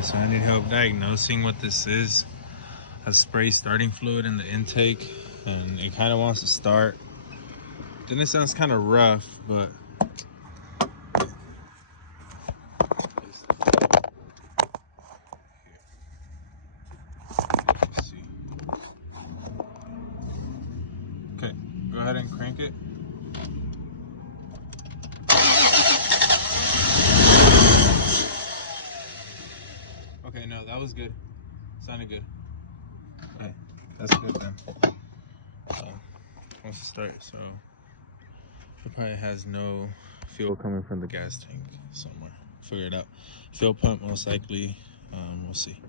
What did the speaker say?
So I need help diagnosing what this is. Has spray starting fluid in the intake, and it kind of wants to start. Then it sounds kind of rough, but let's see. Okay, go ahead and crank it. Okay, no, that was good. Sounded good. Okay, that's good then. Wants to start, so it probably has no fuel coming from the gas tank somewhere. Figure it out. Fuel pump most likely. We'll see.